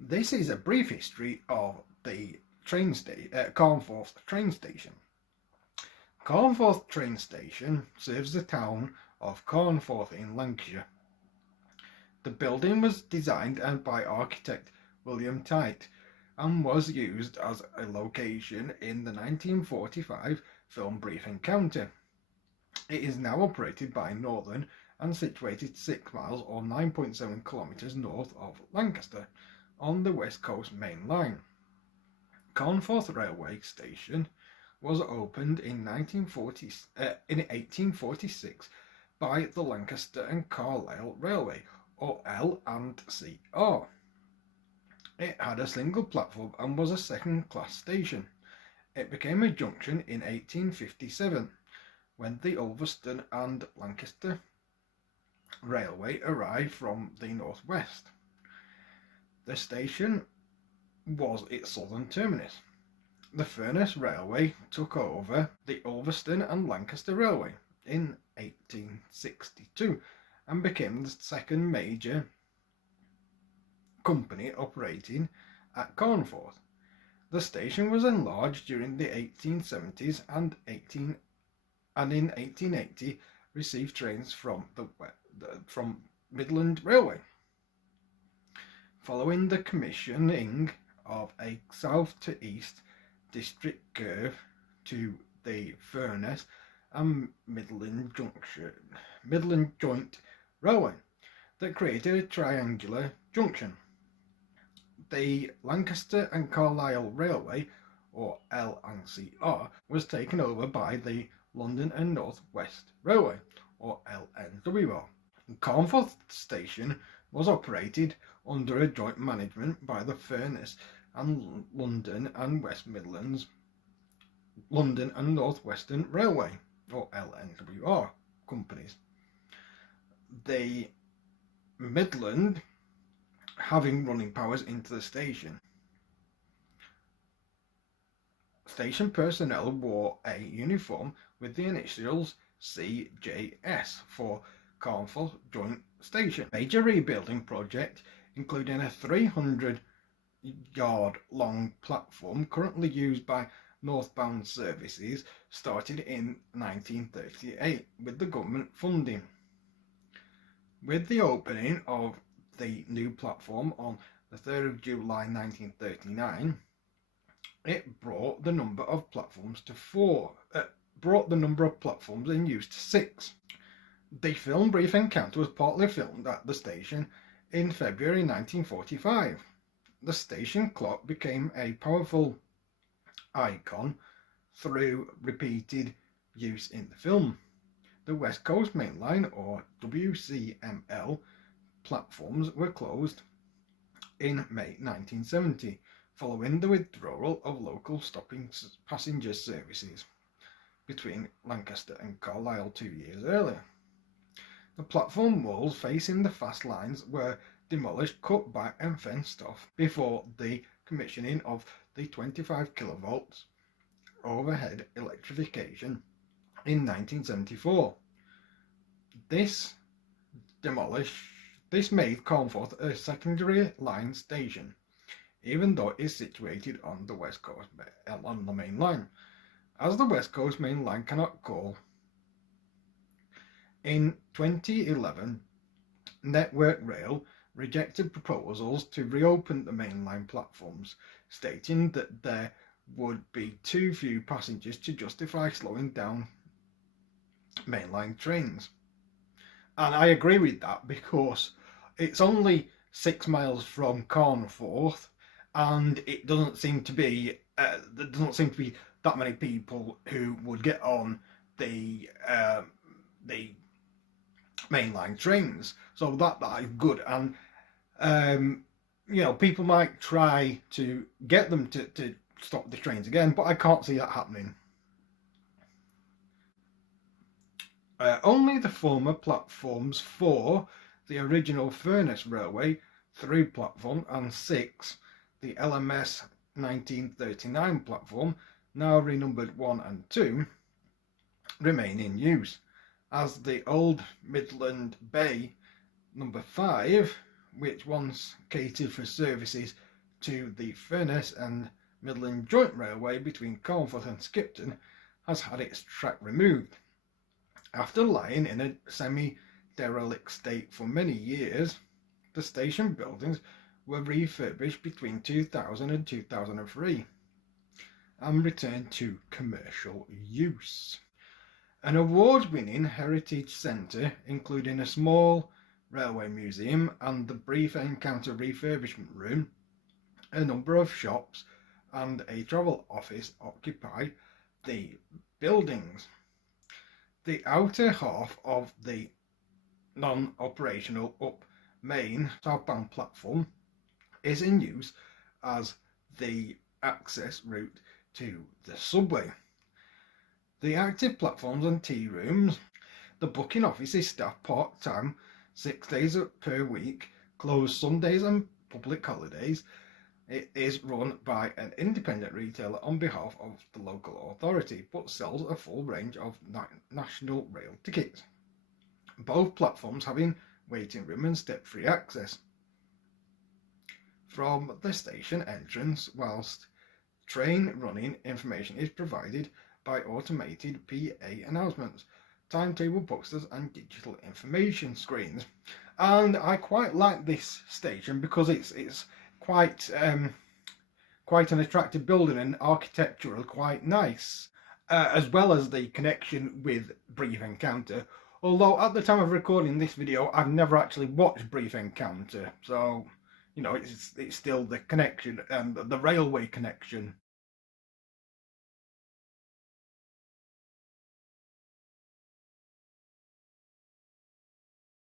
This is a brief history of the Carnforth train station. Carnforth train station serves the town of Carnforth in Lancashire. The building was designed by architect William Tite and was used as a location in the 1945 film Brief Encounter. It is now operated by Northern and situated 6 miles or 9.7 kilometres north of Lancaster on the West Coast Main Line. Carnforth Railway Station was opened in 1846 by the Lancaster and Carlisle Railway, or L&CR. It had a single platform and was a second-class station. It became a junction in 1857 when the Ulverston and Lancaster Railway arrived from the northwest. The station was its southern terminus. The Furness Railway took over the Ulverston and Lancaster Railway in 1862 and became the second major company operating at Carnforth. The station was enlarged during the 1870s and in 1880 received trains from Midland Railway. Following the commissioning of a south to east district curve to the Furness and Midland Joint Railway that created a triangular junction. The Lancaster and Carlisle Railway, or L&CR, was taken over by the London and North West Railway, or LNWR. Carnforth Station was operated under a joint management by the Furness and London and West Midlands London and North Western Railway, or LNWR, companies. The Midland having running powers into the station. Station personnel wore a uniform with the initials CJS for Carnforth Joint Station. Major rebuilding project, including a 300-yard long platform currently used by northbound services, started in 1938 with the government funding. With the opening of the new platform on the 3rd of July 1939, it brought the number of platforms in use to 6. The film Brief Encounter was partly filmed at the station in February 1945. The station clock became a powerful icon through repeated use in the film. The West Coast Main Line, or WCML, platforms were closed in May 1970, following the withdrawal of local stopping passenger services between Lancaster and Carlisle 2 years earlier. The platform walls facing the fast lines were demolished, cut back and fenced off before the commissioning of the 25 kilovolts overhead electrification in 1974. This made Carnforth a secondary line station, even though it is situated on the West Coast on the main line, as the West Coast Main Line cannot call. In 2011, Network Rail rejected proposals to reopen the mainline platforms, stating that there would be too few passengers to justify slowing down mainline trains. And I agree with that, because it's only 6 miles from Carnforth, and it doesn't seem to be that many people who would get on the mainline trains. So that is good, and people might try to get them to stop the trains again, but I can't see that happening. Only the former platforms 4, the original Furness Railway, 3 platform, and 6, the LMS 1939 platform, now renumbered 1 and 2, remain in use, as the old Midland Bay number 5, which once catered for services to the Furness and Midland Joint Railway between Carnforth and Skipton has had its track removed. After lying in a semi-derelict state for many years, the station buildings were refurbished between 2000 and 2003 and returned to commercial use. An award-winning heritage centre, including a small railway museum and the Brief Encounter refurbishment room, a number of shops and a travel office occupy the buildings. The outer half of the non-operational up main southbound platform is in use as the access route to the subway. The active platforms and tea rooms, the booking office is staffed part-time 6 days per week, closed Sundays and public holidays. It is run by an independent retailer on behalf of the local authority, but sells a full range of national rail tickets. Both platforms having waiting room and step-free access from the station entrance, whilst train running information is provided by automated PA announcements, timetable posters and digital information screens. And I quite like this station because it's quite an attractive building and architectural quite nice, as well as the connection with Brief Encounter. Although at the time of recording this video, I've never actually watched Brief Encounter, so you know it's still the connection and the railway connection